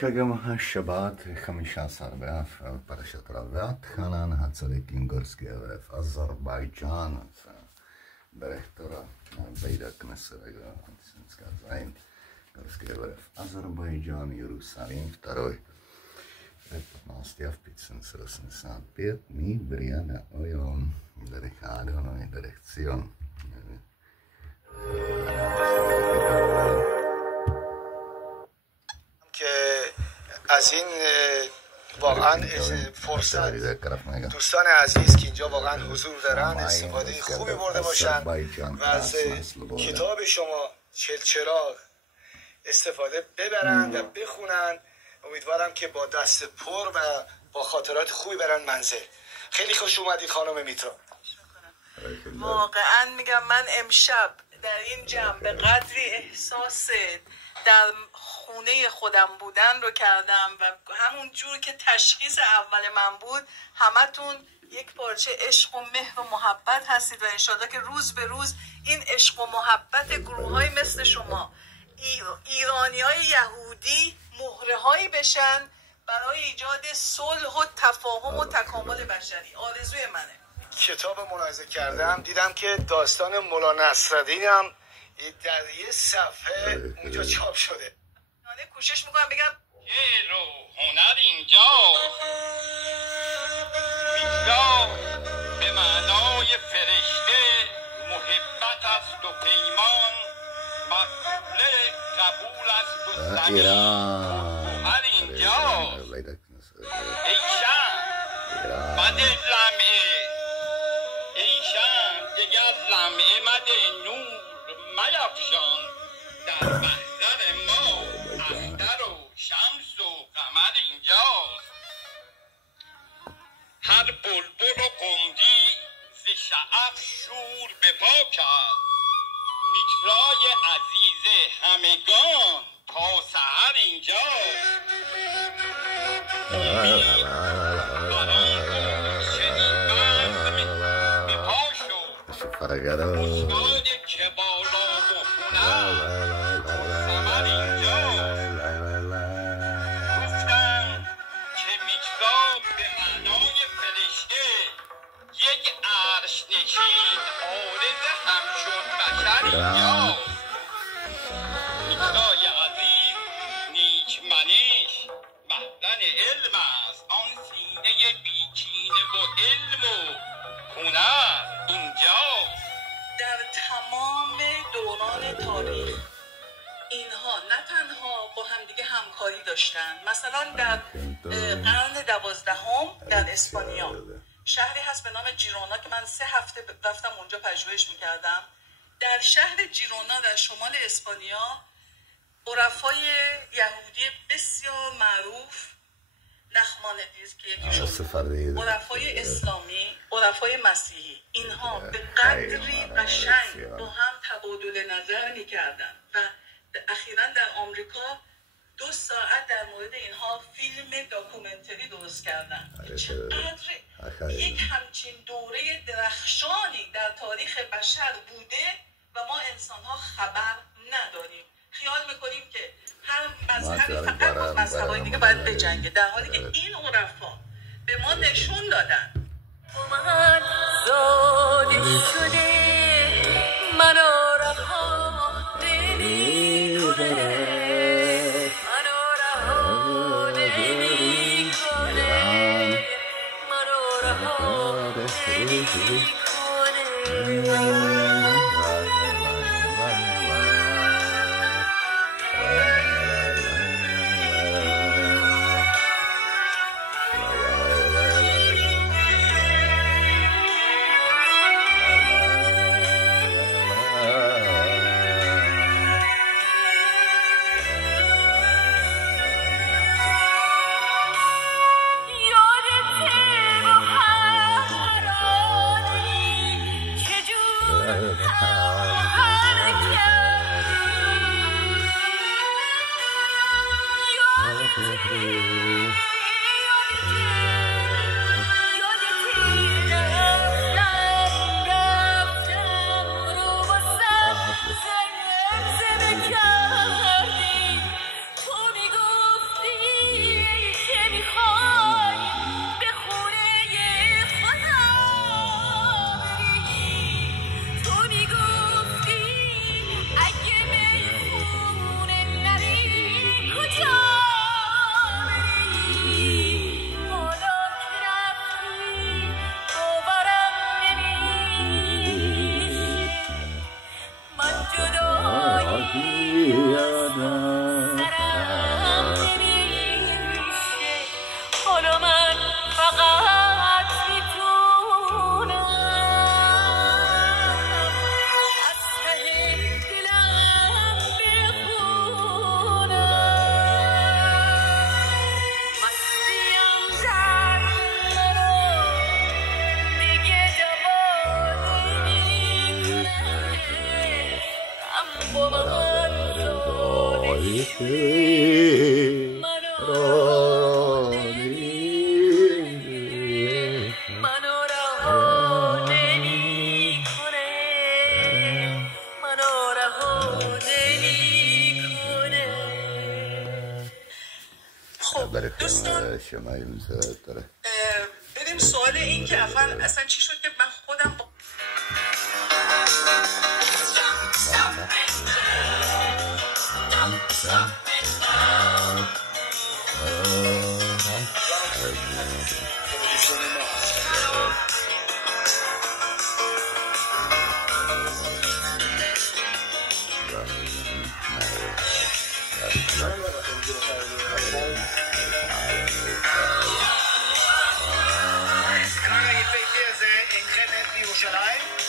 חגם השבת 15 באב, פרשת רבת חנן הצדיק עם גורסקי ערף אזרבייג'אן ברחתורה בית הכנסת זין גורסקי ערף Азербайджан, Иерусалим, 2 15 1585 mi Briana Oyon Derechado no dirección که از این واقعا فرصت دوستان عزیز که اینجا واقعا حضور دارن استفاده خوبی برده باشن و از کتاب شما چلچراغ استفاده ببرن و بخونن. امیدوارم که با دست پر و با خاطرات خوبی برن منزل. خیلی خوش اومدید خانم میترا. واقعا میگم من امشب در این جمع به قدری احساس در خونه خودم بودن رو کردم و همون جور که تشخیص اول من بود همتون یک پارچه عشق و مهر و محبت هستید و انشالله که روز به روز این عشق و محبت گروه های مثل شما ایرانی های یهودی مهره هایی بشن برای ایجاد صلح و تفاهم و تکامل بشری. آرزوی منه. کتاب ملاحظه کردم دیدم که داستان مولا نصرالدین هم در یه صفحه اونجا چاپ شده. کوشش میکنم بگم که رو هنر اینجا میزا به معنای فرشته محبت است و پیمان مقبوله قبول است و زمین هنر اینجا ای شم مده لمعه ای شم دیگر لمعه مده نور میفشان در محضر ما اختر و شمس و قمر اینجاست. هر بلبل و قمری ز شعف شور به پا کرد میترای عزیز همگان تا سحر اینجاست. به پا شد مسکان که بالا و هنر ثمر اینجاست. گفتم که میکرا به معنای فرشته یک عرش نشین عارض همچون بشر اینجاست. میکرای عزیز نیک منش معدن علم است آن سینه بیکینه و علم و هنر اینجاست. در تمام دوران تاریخ اینها نه تنها با همدیگه همکاری داشتن. مثلا در قرن 12 در اسپانیا شهری هست به نام جیرونا که من 3 هفته رفتم اونجا پژوهش میکردم. در شهر جیرونا در شمال اسپانیا عرفای یهودی بسیار معروف نخمانیدیز که یکیشون عرفای اسلامی عرفای مسیحی اینها به قدری قشنگ با هم تبادل نظر میکردن و اخیراً در آمریکا 2 ساعت در مورد اینها فیلم داکومنتری درست کردن. چقدر یک همچین دوره درخشانی در تاریخ بشر بوده و ما انسان‌ها خبر نداریم. خیال میکنیم که هر مذهبی فقط با مذهبای دیگه باید بجنگه، در حالی که این عرفا به ما نشون دادن من زاده شده منو رها نمی‌کنه منو رها نمی‌کنه منو رها نمی‌کنه. دوستان بریم سوال این که اصلا چی شد که من خودم Jerusalem.